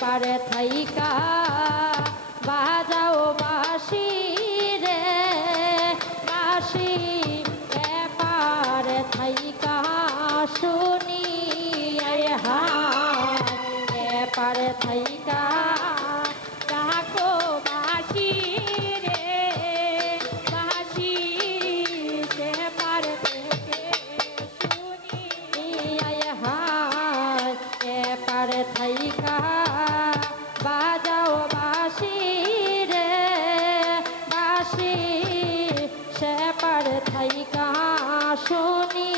পারে থাইকা বাজাও বাঁশি রে বাঁশি পারে থাইকা শুনি আয় হায় পারে থাইকা ডাকো বাঁশি রে বাঁশি সে পারে থেকে শুনি আয় হায় পারে থাইকা বাজাও বাঁশি রে বাঁশি সে পারে থাইকা শুনি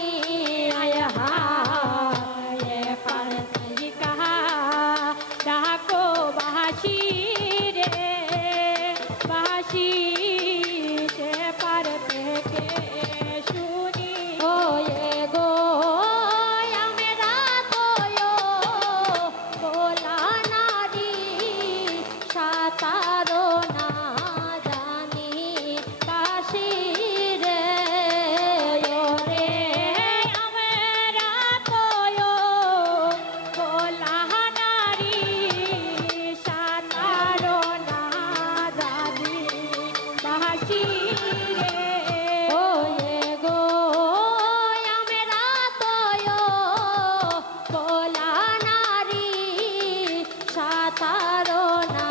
আয় হায় পারে থাইকা ডাকো বাঁশি রে বাঁশি সে পারে থেকে শুনি ও গো তারো না জানি বাঁশি রে ওরে আমরা তো গোলা নারী সাঁতারো না জানি বাঁশি রে ও গো আমরা তো গোলা নারী সাঁতারো না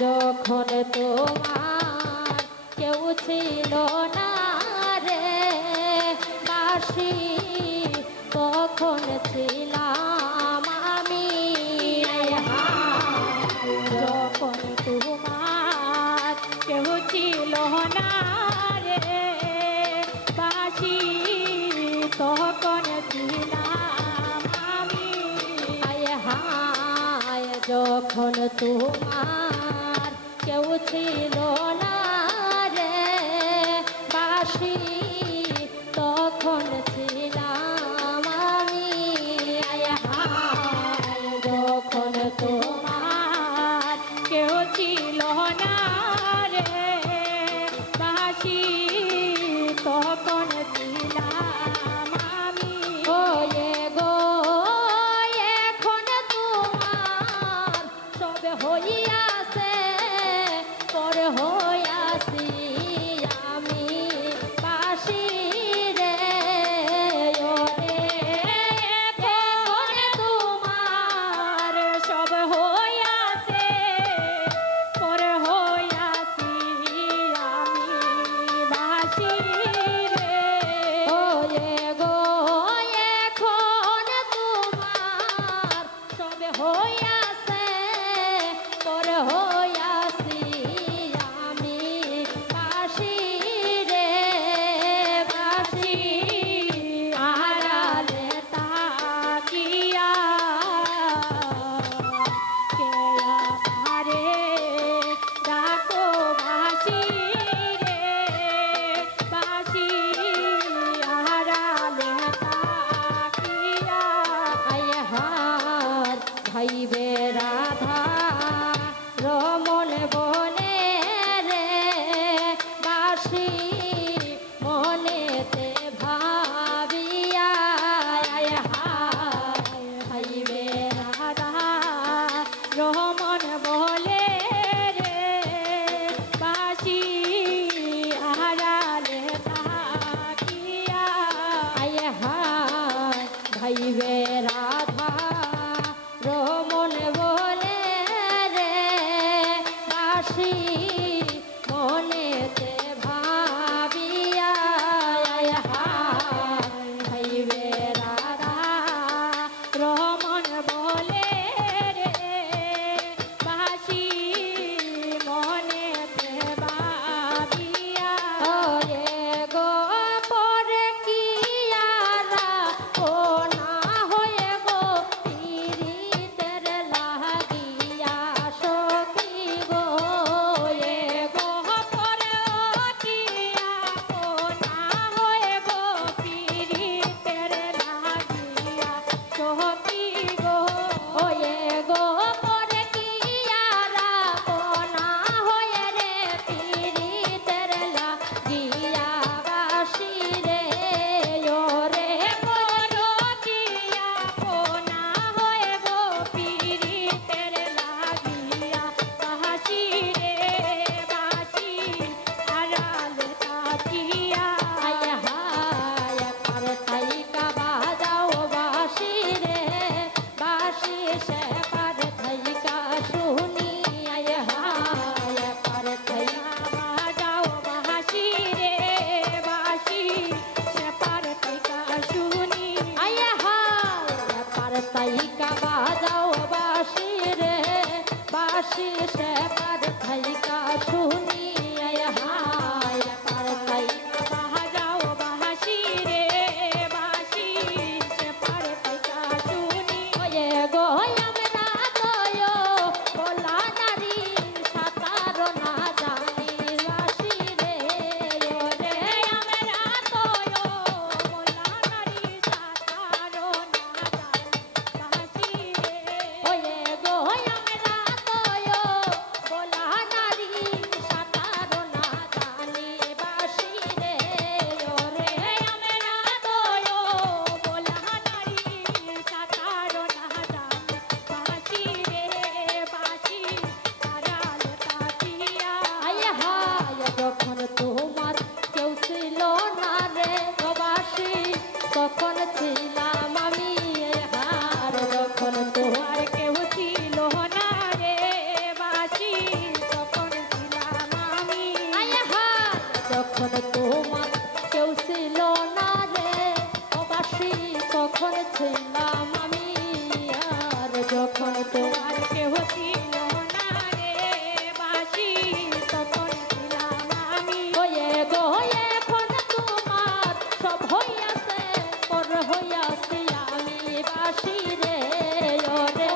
যখন তোমার কেউ ছিল না রে বাঁশি তখন ছিলাম আমি যখন তোমার কেউ ছিল না রে বাঁশি তখন ছিলাম আমি হায় যখন তোমার কেউ ছিল না রে বাঁশি তখন ছিলাম আমি যখন তোমার কেউ ছিল না রে বাঁশি তখন ছিলাম আমি ও গো এখন তোমার সব হইয়াছে পরে হইয়াছি আমি বাঁশি রে ওরে এখন তোমার সব হইয়াছে পরে হইয়াছি আমি বাঁশি রে ও গো এখন তোমার সব হইয়াছে পরে হইয়াছি আমি বাঁশি রে বাঁশি আড়ালে তাকিয়া কে আমারে ডাকো বাঁশি রে বাঁশি আড়ালে তাকিয়া আয় হার ভাইবে রাধা রমন বলে রে বাঁশি মনেতে ভাবিয়া হাইবে রাধা রমন বলে রে বাঁশি আড়ালে তাকিয়া ভাইবে রাধা রমন বলে রে বাঁশি মনেতে ভাবিয়া ভাইবে রাধা রমন বলে রে বাঁশি মনেতে ভাবিয়া গো পরে কি আরা ও না হয়ে গো পীড়িতের লাগিয়া সখী গো সে পার থাইকা শুনি আয় হায় পার থাইকা বাজাও বাঁশি রে বাঁশি সে পার থাইকা শুনি আয় হায় পার থাইকা বাজাও বাঁশি রে বাঁশি সে পার থাইকা শুনি আয় হায় পার থাইকা বাজাও বাঁশি রে বাঁশি সে পার থাইকা শুনি ওয়ে গো আমরা তোয় বলা নারী সাতার না জানি বাঁশি রে ওরে আমরা তোয় বলা নারী সাতার না জানি বাঁশি রে ওয়ে গো আমরা তোয় বলা নারী সাতার না জানি বাঁশি রে ওরে আমরা তোয় বলা নারী সাতার না জানি বাঁশি রে বাঁশি তারাল তাকিয়া আয় হায় যখন তোমার কেউ ছিল না রে বাঁশি তখন ছিলাম আমি হার যখন তোমার কেউ ছিল না রে বাঁশি তখন ছিলাম আমি আয় হায় যখন তোমার কেউ ছিল না রে বাঁশি তখন ছিলাম আমি আর যখন তোমার কেউ ছিল না রে বাঁশি তখন ছিলাম আমি ওয়ে গো এখন তোমার সব হইয়াছে পর হইয়াছি আমি বাঁশি রে ওরে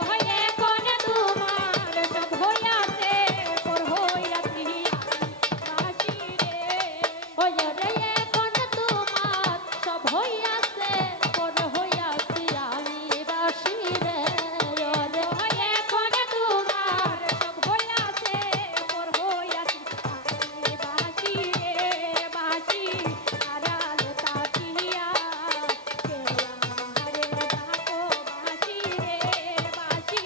এখন তোমার সব হইয়াছে পর হইয়াছি বাঁশি রে ওরে এখন তোমার সব হইয়াছে পর হইয়াছি আমি বাঁশি রে ওরে এখন তোমার সব হইয়াছে পর হইয়াছি আমি বাঁশি রে বাঁশি আড়াল তাকিয়া কে আমারে ডাকো বাঁশি রে বাঁশি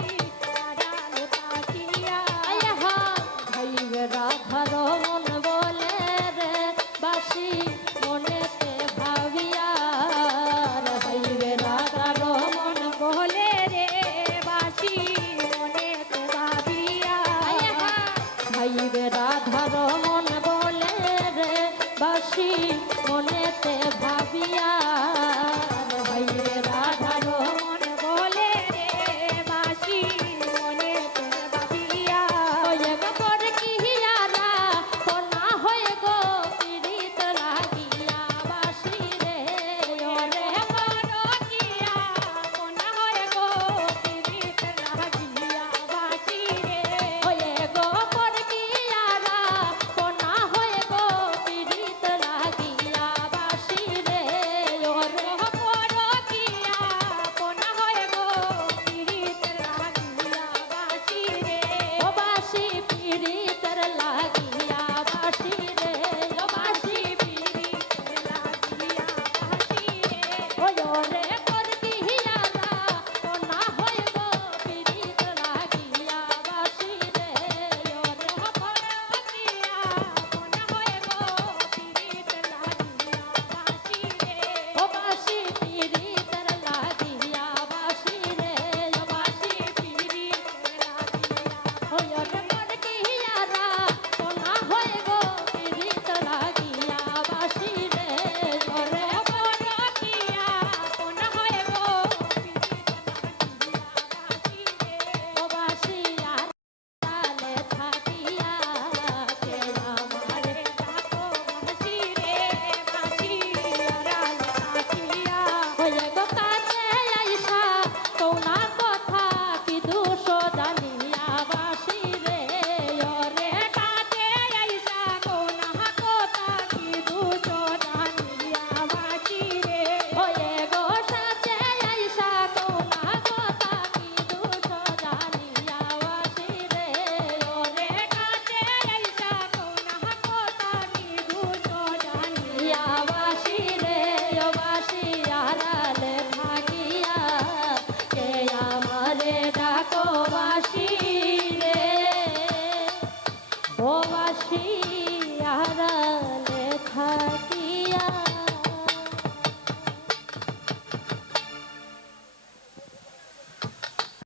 আড়াল তাকিয়া আয় হায় ভাই রাধার মন বলে রে বাঁশি মনেতে ভাবিয়া ভাই রাধার মন বলে রে বাঁশি মনেতে ভাবিয়া ভাই রাধার মন বলে রে বাঁশি মনেতে ভাবিয়া ভাই রাধার মন বলে রে বাঁশি মনেতে ভাবিয়া ওয়ে গো পর কিহিয়ারা কোনা হয়ে গো পীড়িত লাগিয়া বাঁশি রে ওরে পর কিয়া কোনা হয়ে গো পীড়িত লাগিয়া বাঁশি রে ওয়ে গো পর কিয়ারা কোনা হয়ে গো পীড়িত লাগিয়া বাঁশি রে ওরে পর কিয়া কোনা হয়ে গো পীড়িত লাগিয়া বাঁশি রে ও বাঁশি পীড়িত লাগিয়া বাঁশি রে ও বাঁশি পীড়িত লাগিয়া বাঁশি রে ওরে পর কিহিয়ারা কোনা হয়ে গো পীড়িত লাগিয়া বাঁশি রে ওরে পর কিয়া কোনা হয়ে গো পীড়িত লাগিয়া বাঁশি রে ও বাঁশি পীড়িত লাগিয়া বাঁশি রে ও বাঁশি পীড়িত লাগিয়া ওরে পর কিহিয়ারা কোনা হয়ে গো পীড়িত লাগিয়া বাঁশি রে ওরে পর কিয়া কোনা হয়ে গো পীড়িত লাগিয়া বাঁশি রে ও বাঁশি আড়ালে থাকিয়া কে আমারে ডাকো বাঁশি রে বাঁশি আড়ালে থাকিয়া ওয়ে গো কাছে আইসা কোনা কথা কি দোষ জানিয়া বাঁশি রে ওরে কাছে আইসা কোনা কথা কি দোষ জানিয়া বাঁশি রে ওয়ে গো সাথে আইসা কোনা কথা কি দোষ জানিয়া বাঁশি রে ওরে কাছে আইসা কোনা কথা কি দোষ জানিয়া বাঁশি রে ও বাঁশি আড়ালে থাকিয়া কে আমারে ডাকো বাঁশি রে ও বাঁশি আড়ালে থাকিয়া